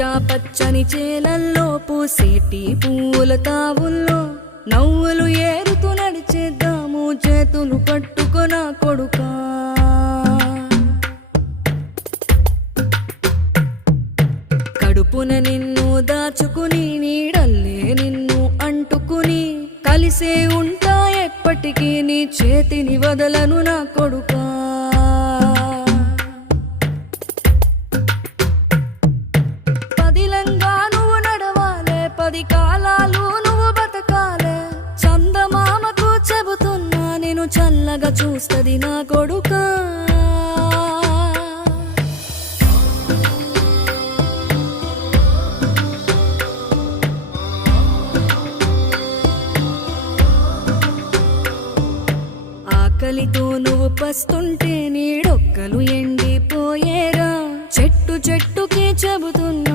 పచ్చా పచ్చని చేలల్లో పూసేటి పూల తావుల్లో నవ్వులు ఏరుతూ నడిచేద్దాము చేతులు పట్టుకొన కొడుకా. కడుపున నిన్ను దాచుకుని నీడల్లే నిన్ను అంటుకుని కలిసే ఉంటా ఎప్పటికీ నీ చేతిని వదలను నా కొడుకా. పదిలంగా నువ్వు నడవాలే, 10 కాలాలు నువ్వు బతకాలే. చందమామకు చెబుతున్నా నేను చల్లగా చూస్తది నా కొడుకా. ఆకలితో నువ్వు పస్తుంటే నీడొక్కలు ఎండిపోయేరా. చెట్టు చెట్టుకి చెబుతున్నా